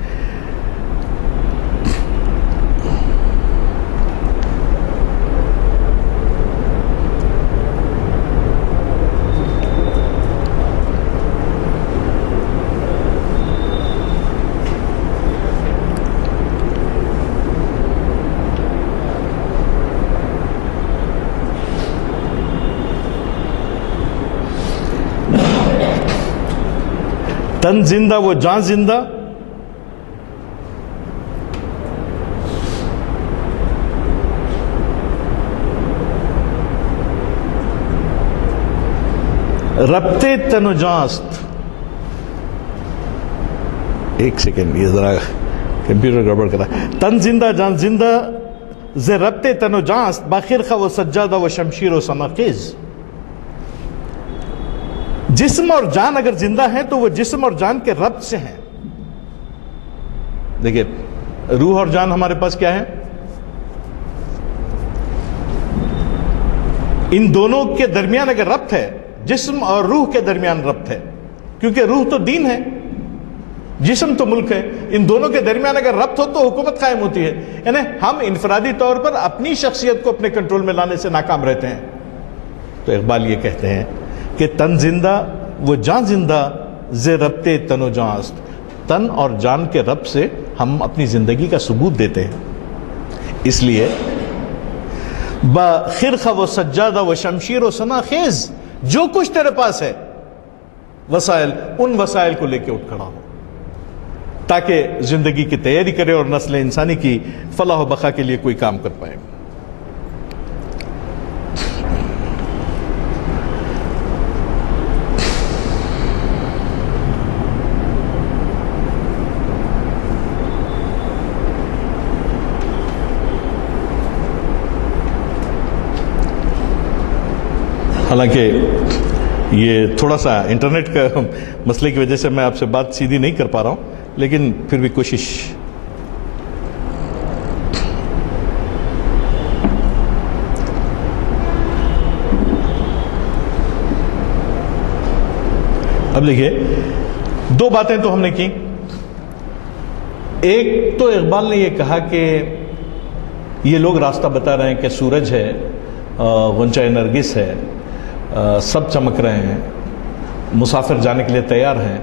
تن زندہ وہ جان زندہ، ربتے تن و جان است۔ ایک سیکنڈ، یہ ذرا کمپیوٹر گڑبڑ کرا۔ تن زندہ جان زندہ ز ربتے تن و جان است، باخرخہ و سجادہ و شمشیر و سماخیز۔ جسم اور جان اگر زندہ ہے تو وہ جسم اور جان کے ربط سے ہیں۔ دیکھیں، روح اور جان ہمارے پاس کیا ہے؟ ان دونوں کے درمیان اگر ربط ہے، جسم اور روح کے درمیان ربط ہے، کیونکہ روح تو دین ہے، جسم تو ملک ہے، ان دونوں کے درمیان اگر ربط ہو تو حکومت قائم ہوتی ہے۔ یعنی ہم انفرادی طور پر اپنی شخصیت کو اپنے کنٹرول میں لانے سے ناکام رہتے ہیں۔ تو اقبال یہ کہتے ہیں کہ تن زندہ وہ جان زندہ ز ربتے تن و جان است، تن اور جان کے ربط سے ہم اپنی زندگی کا ثبوت دیتے ہیں۔ اس لیے با خرخہ و سجادہ و شمشیر و ثنا خیز، جو کچھ تیرے پاس ہے وسائل، ان وسائل کو لے کے اٹھ کھڑا ہو تاکہ زندگی کی تیاری کرے اور نسل انسانی کی فلاح و بقا کے لیے کوئی کام کر پائے۔ حالانکہ یہ تھوڑا سا انٹرنیٹ کا مسئلے کی وجہ سے میں آپ سے بات سیدھی نہیں کر پا رہا ہوں، لیکن پھر بھی کوشش۔ اب دیکھیے، دو باتیں تو ہم نے کی۔ ایک تو اقبال نے یہ کہا کہ یہ لوگ راستہ بتا رہے ہیں کہ سورج ہے، غنچہ نرگس ہے، سب چمک رہے ہیں، مسافر جانے کے لیے تیار ہیں،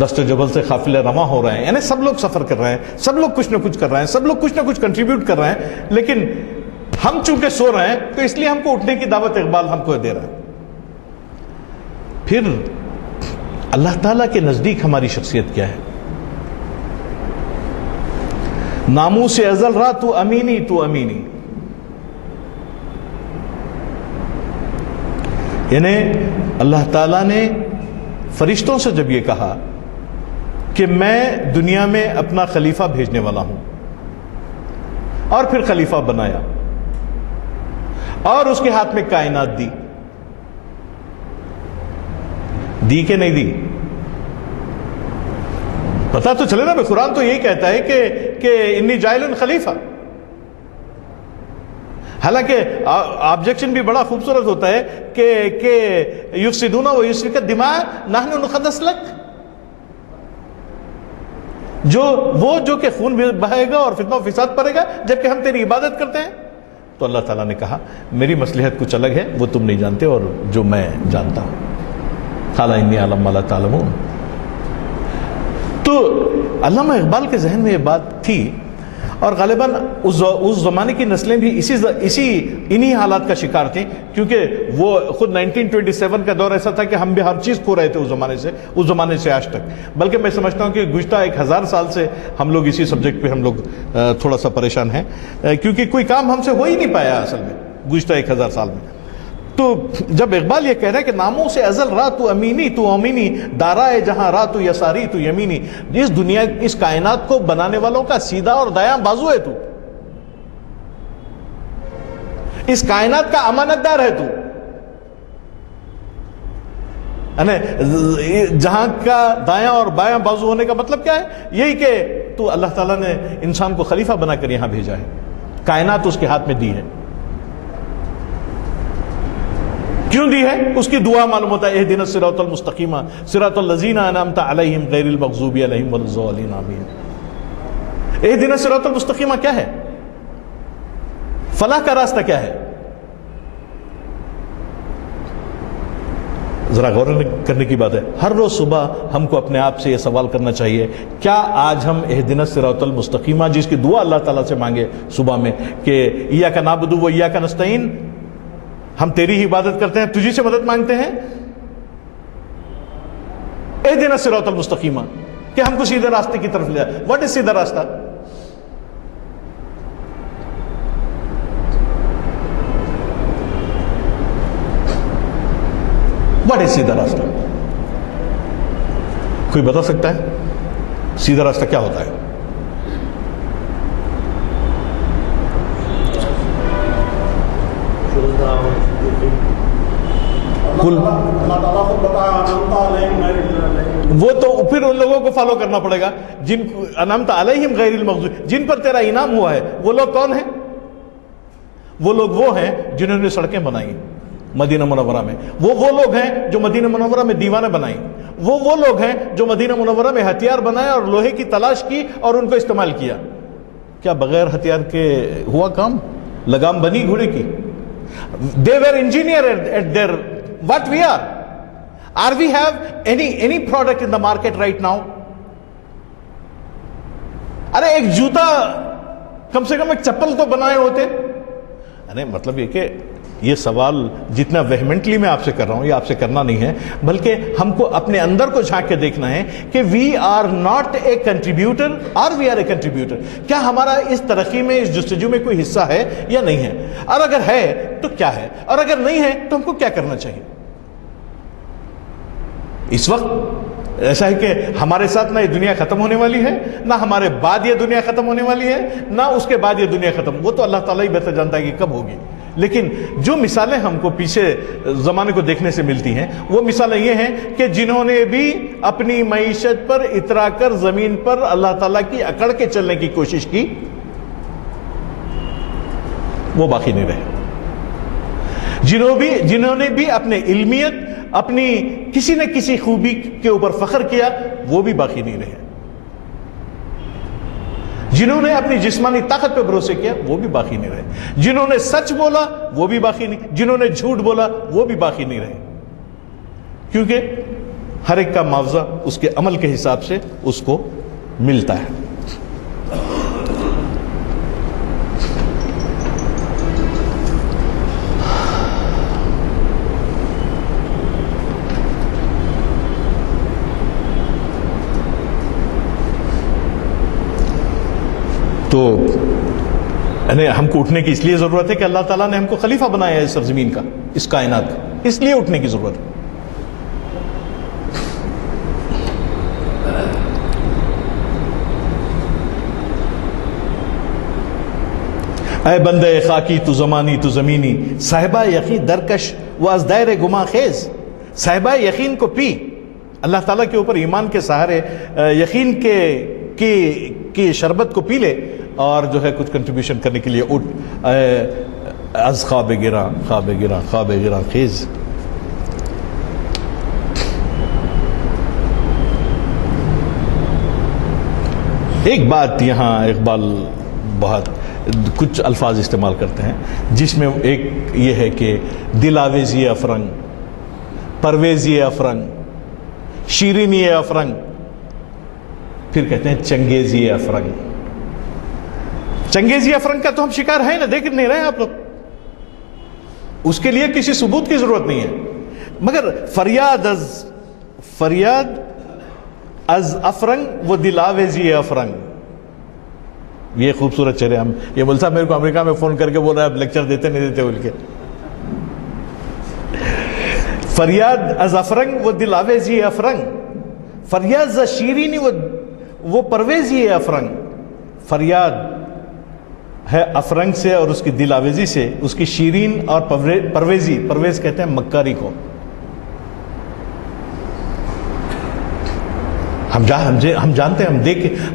دست جبل سے قافلے رواں ہو رہے ہیں، یعنی سب لوگ سفر کر رہے ہیں، سب لوگ کچھ نہ کچھ کر رہے ہیں، سب لوگ کچھ نہ کچھ کنٹریبیوٹ کر رہے ہیں، لیکن ہم چونکہ سو رہے ہیں تو اس لیے ہم کو اٹھنے کی دعوت اقبال ہم کو دے رہا ہے۔ پھر اللہ تعالیٰ کے نزدیک ہماری شخصیت کیا ہے؟ ناموس ازل را تو امینی تو امینی، یعنی اللہ تعالیٰ نے فرشتوں سے جب یہ کہا کہ میں دنیا میں اپنا خلیفہ بھیجنے والا ہوں، اور پھر خلیفہ بنایا اور اس کے ہاتھ میں کائنات دی کہ نہیں دی؟ پتا تو چلے نا، قرآن تو یہی کہتا ہے کہ انی جاعل خلیفہ۔ حالانکہ آبجیکشن بھی بڑا خوبصورت ہوتا ہے کہ یفسدون و یسفک الدماء نحن نقدس لک، جو کہ خون بہائے گا اور فتنہ و فساد پڑے گا جبکہ ہم تیری عبادت کرتے ہیں۔ تو اللہ تعالیٰ نے کہا میری مصلحت کچھ الگ ہے، وہ تم نہیں جانتے اور جو میں جانتا ہوں۔ قال انی اعلم ما لا تعلمون۔ تو علامہ اقبال کے ذہن میں یہ بات تھی، اور غالباً اس زمانے کی نسلیں بھی انہی حالات کا شکار تھیں، کیونکہ وہ خود 1927 کا دور ایسا تھا کہ ہم بھی ہر چیز کھو رہے تھے اس زمانے سے آج تک۔ بلکہ میں سمجھتا ہوں کہ گزشتہ 1000 سال سے ہم لوگ اسی سبجیکٹ پہ ہم لوگ تھوڑا سا پریشان ہیں، کیونکہ کوئی کام ہم سے ہو ہی نہیں پایا اصل میں گزشتہ 1000 سال میں۔ تو جب اقبال یہ کہہ رہا ہے کہ ناموں سے ازل را تو امینی دارائے جہاں را تو یساری تو یمینی، اس دنیا اس کائنات کو بنانے والوں کا سیدھا اور دایاں بازو ہے تو، اس کائنات کا امانت دار ہے تو، جہاں کا دایاں اور بایاں بازو ہونے کا مطلب کیا ہے؟ یہی کہ تو اللہ تعالیٰ نے انسان کو خلیفہ بنا کر یہاں بھیجا ہے، کائنات اس کے ہاتھ میں دی ہے۔ کیوں دی ہے؟ اس کی دعا معلوم ہوتا ہے، اہدنا الصراط المستقیم صراط الذین انعمت علیہم غیر المغضوب علیہم ولا الضالین آمین۔ اہدنا الصراط المستقیم کیا ہے؟ فلاح کا راستہ کیا ہے؟ ذرا غور کرنے کی بات ہے۔ ہر روز صبح ہم کو اپنے آپ سے یہ سوال کرنا چاہیے، کیا آج ہم اہدنا الصراط المستقیم جس کی دعا اللہ تعالیٰ سے مانگے صبح میں کہ ایاک نعبد و ایاک نستعین، ہم تیری ہی عبادت کرتے ہیں، تجھی سے مدد مانگتے ہیں، اہدنا الصراط المستقیم، کہ ہم کو سیدھے راستے کی طرف لے جائے۔ واٹ از سیدھا راستہ؟ واٹ از سیدھا راستہ؟ کوئی بتا سکتا ہے سیدھا راستہ کیا ہوتا ہے؟ وہ تو پھر ان لوگوں کو فالو کرنا پڑے گا جن انعمت علیہم غیر المغضوب، جن پر تیرا انعام ہوا ہے۔ وہ لوگ کون ہیں؟ وہ لوگ وہ ہیں جنہوں نے سڑکیں بنائی مدینہ منورہ میں، وہ لوگ ہیں جو مدینہ منورہ میں دیواریں بنائی، وہ لوگ ہیں جو مدینہ منورہ میں ہتھیار بنائے اور لوہے کی تلاش کی اور ان کو استعمال کیا۔ کیا بغیر ہتھیار کے ہوا کام؟ لگام بنی گھوڑے کی؟ They were engineer at their what we are. Are we have any product in the market right now? ارے ایک جوتا، کم سے کم ایک چپل تو بنائے ہوتے۔ ارے مطلب یہ کہ یہ سوال جتنا ویہمنٹلی میں آپ سے کر رہا ہوں، یہ آپ سے کرنا نہیں ہے، بلکہ ہم کو اپنے اندر کو جھانک کے دیکھنا ہے کہ we are not a contributor اور وی آر اے کنٹریبیوٹر۔ کیا ہمارا اس ترقی میں، اس جستجو میں کوئی حصہ ہے یا نہیں ہے؟ اور اگر ہے تو کیا ہے، اور اگر نہیں ہے تو ہم کو کیا کرنا چاہیے؟ اس وقت ایسا ہے کہ ہمارے ساتھ نہ یہ دنیا ختم ہونے والی ہے، نہ ہمارے بعد یہ دنیا ختم ہونے والی ہے، نہ اس کے بعد یہ دنیا ختم، وہ تو اللہ تعالیٰ ہی بہتر جانتا ہے کہ کب ہوگی۔ لیکن جو مثالیں ہم کو پیچھے زمانے کو دیکھنے سے ملتی ہیں، وہ مثالیں یہ ہیں کہ جنہوں نے بھی اپنی معیشت پر اترا کر زمین پر اللہ تعالیٰ کی اکڑ کے چلنے کی کوشش کی، وہ باقی نہیں رہے۔ جنہوں نے بھی اپنے علمیت، اپنی کسی نہ کسی خوبی کے اوپر فخر کیا، وہ بھی باقی نہیں رہے۔ جنہوں نے اپنی جسمانی طاقت پہ بھروسے کیا، وہ بھی باقی نہیں رہے۔ جنہوں نے سچ بولا، وہ بھی باقی نہیں، جنہوں نے جھوٹ بولا، وہ بھی باقی نہیں رہے، کیونکہ ہر ایک کا معاوضہ اس کے عمل کے حساب سے اس کو ملتا ہے۔ تو ہم کو اٹھنے کی اس لیے ضرورت ہے کہ اللہ تعالیٰ نے ہم کو خلیفہ بنایا ہے اس سرزمین کا، اس کائنات کا، اس لیے اٹھنے کی ضرورت ہے۔ اے بندے خاکی تو زمانی تو زمینی، صاحبہ یقین درکش و از دائر گما خیز، صاحبہ یقین کو پی، اللہ تعالیٰ کے اوپر ایمان کے سہارے یقین کی شربت کو پی لے، اور جو ہے کچھ کنٹریبیوشن کرنے کے لیے اٹھ۔ از خواب گراں خواب گراں خواب گراں خیز۔ ایک بات یہاں اقبال بہت کچھ الفاظ استعمال کرتے ہیں، جس میں ایک یہ ہے کہ دل آویزی افرنگ، پرویزی افرنگ، شیرینی افرنگ، پھر کہتے ہیں چنگیزی افرنگ. چنگیزی افرنگ کا تو ہم شکار ہیں نا, دیکھ نہیں رہے ہیں آپ لوگ, اس کے لیے کسی ثبوت کی ضرورت نہیں ہے. مگر فریاد از افرنگ و دل آویزی افرنگ, یہ خوبصورت چہرے. ہم یہ مول صاحب میرے کو امریکہ میں فون کر کے بول رہا ہے اب لیکچر دیتے نہیں دیتے بول کے. فریاد از افرنگ و دل آویزی افرنگ, فریاد ز شیرینی وہ پرویزی افرنگ. فریاد ہے افرنگ سے اور اس کی دل آویزی سے, اس کی شیرین اور پرویزی, پرویز کہتے ہیں مکاری کو. ہم جانتے ہیں,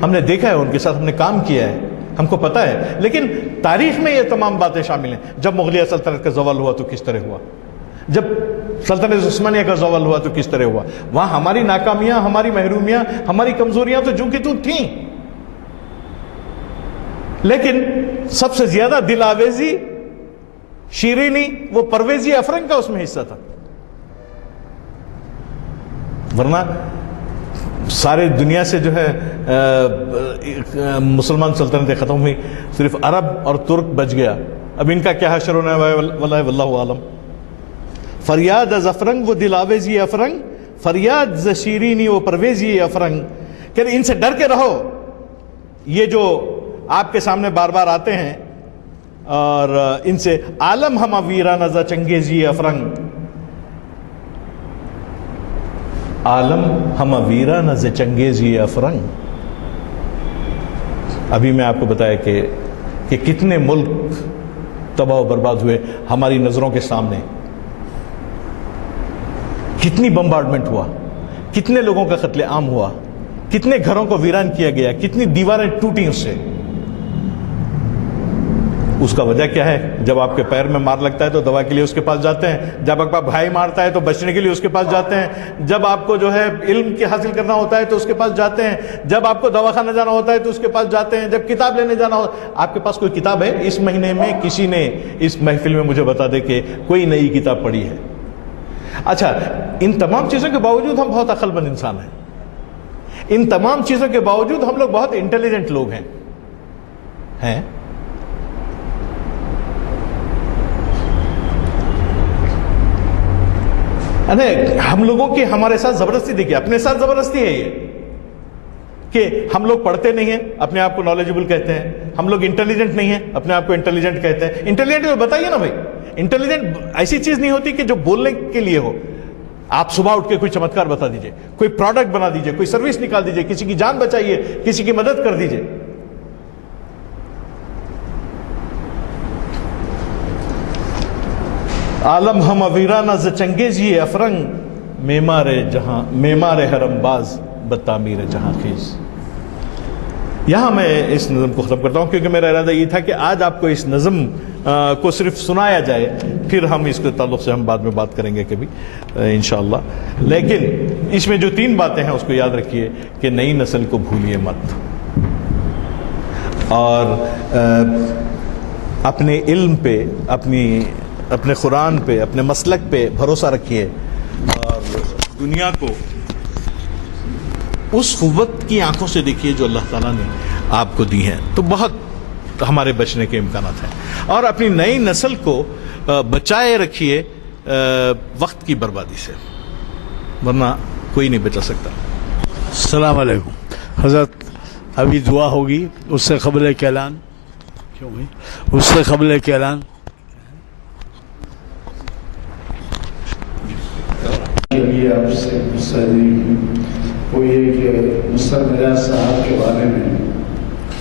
ہم نے دیکھا ہے ان کے ساتھ, ہم نے کام کیا ہے, ہم کو پتا ہے. لیکن تاریخ میں یہ تمام باتیں شامل ہیں. جب مغلیہ سلطنت کا زوال ہوا تو کس طرح ہوا, جب سلطنت عثمانیہ کا زوال ہوا تو کس طرح ہوا. وہاں ہماری ناکامیاں, ہماری محرومیاں, ہماری کمزوریاں تو جوں کی توں تھیں, لیکن سب سے زیادہ دل آویزی, شیرینی, وہ پرویزی افرنگ کا اس میں حصہ تھا. ورنہ سارے دنیا سے جو ہے مسلمان سلطنتیں ختم ہوئی, صرف عرب اور ترک بچ گیا. اب ان کا کیا حشر ہونا ہے واللہ عالم. فریاد از افرنگ و دل آویزی افرنگ, فریاد ز شیرینی و پرویزی افرنگ. کہ ان سے ڈر کے رہو, یہ جو آپ کے سامنے بار بار آتے ہیں, اور ان سے عالم ہم ویرانہ ز چنگیزی افرنگ, عالم ہم ویرانہ ز چنگیزی افرنگ. ابھی میں آپ کو بتایا کہ کتنے ملک تباہ و برباد ہوئے ہماری نظروں کے سامنے, کتنی بمبارڈمنٹ ہوا, کتنے لوگوں کا قتل عام ہوا, کتنے گھروں کو ویران کیا گیا, کتنی دیواریں ٹوٹی اس سے. اس کا وجہ کیا ہے؟ جب آپ کے پیر میں مار لگتا ہے تو دوا کے لیے اس کے پاس جاتے ہیں, جب آپ کا بھائی مارتا ہے تو بچنے کے لیے اس کے پاس جاتے ہیں, جب آپ کو جو ہے علم کی حاصل کرنا ہوتا ہے تو اس کے پاس جاتے ہیں, جب آپ کو دواخانہ جانا ہوتا ہے تو اس کے پاس جاتے ہیں, جب کتاب لینے جانا ہوتا ہے. آپ کے پاس کوئی کتاب ہے اس مہینے میں؟ کسی نے اس محفل میں مجھے بتا دے کہ کوئی نئی کتاب پڑھی ہے. اچھا, ان تمام چیزوں کے باوجود ہم بہت عقل مند انسان ہیں, ان تمام چیزوں کے باوجود ہم لوگ بہت انٹیلیجنٹ لوگ ہیں. ہم لوگوں کی ہمارے ساتھ زبردستی, دیکھیے اپنے ساتھ زبردستی ہے یہ کہ ہم لوگ پڑھتے نہیں ہیں, اپنے آپ کو نالجبل کہتے ہیں. ہم لوگ انٹیلیجنٹ نہیں ہیں, اپنے آپ کو انٹیلیجنٹ کہتے ہیں. انٹیلیجنٹ بتائیے نا بھائی, انٹیلیجنٹ ایسی چیز نہیں ہوتی کہ جو بولنے کے لیے ہو. آپ صبح اٹھ کے کوئی چمتکار بتا دیجئے, کوئی پروڈکٹ بنا دیجئے, کوئی سروس نکال دیجئے, کسی کی جان بچائیے, کسی کی مدد کر دیجئے. عالم ہم ویرانہ ز چنگیزی افرنگ, معمار حرم باز بتعمیر جہاں خیز. یہاں میں اس نظم کو ختم کرتا ہوں کیونکہ میرا ارادہ یہ تھا کہ آج آپ کو اس نظم کو صرف سنایا جائے, پھر ہم اس کے تعلق سے ہم بعد میں بات کریں گے کبھی انشاءاللہ. لیکن اس میں جو 3 باتیں ہیں اس کو یاد رکھیے کہ نئی نسل کو بھولیے مت, اور اپنے علم پہ, اپنے قرآن پہ, اپنے مسلک پہ بھروسہ رکھیے, اور دنیا کو اس قوت کی آنکھوں سے دیکھیے جو اللہ تعالیٰ نے آپ کو دی ہیں. تو بہت ہمارے بچنے کے امکانات ہیں, اور اپنی نئی نسل کو بچائے رکھیے وقت کی بربادی سے, ورنہ کوئی نہیں بچا سکتا. السلام علیکم حضرت. ابھی دعا ہوگی, اس سے قبل ایک اعلان. کیوں بھائی؟ اس سے قبل ایک اعلان کے لیے آپ سے وہ یہ کہ مستر مجاز صاحب کے بارے میں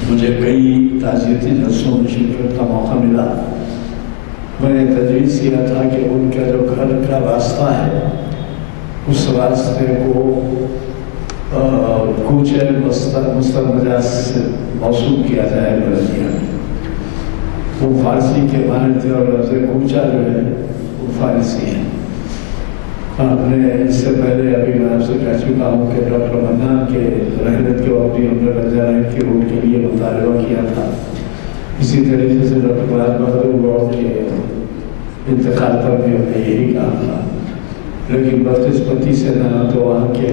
مجھے کئی تعزیتی جلسوں میں شرکت کا موقع ملا. میں نے تجویز کیا تھا کہ ان کا جو گھر کا راستہ ہے اس راستے کو کوچے مستر مجاز سے موصول کیا جائے بلدیہ میں. وہ فارسی کے معنی تھے اور لفظ کوچا جو ہے وہ فارسی ہے. آپ نے اس سے پہلے ابھی میں آپ سے کہہ چکا ہوں کہ ڈاکٹر منان کے رحلت کے وقت بھی ہم نے بنجارہ کی روڈ کے لیے مطالبہ کیا تھا. اسی طریقے سے ڈاکٹر مراد بہادر گوڑ کے انتقال پر بھی ہم نے یہی کہا تھا. لیکن بدقسمتی سے نہ تو وہاں کے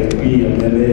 MP MLA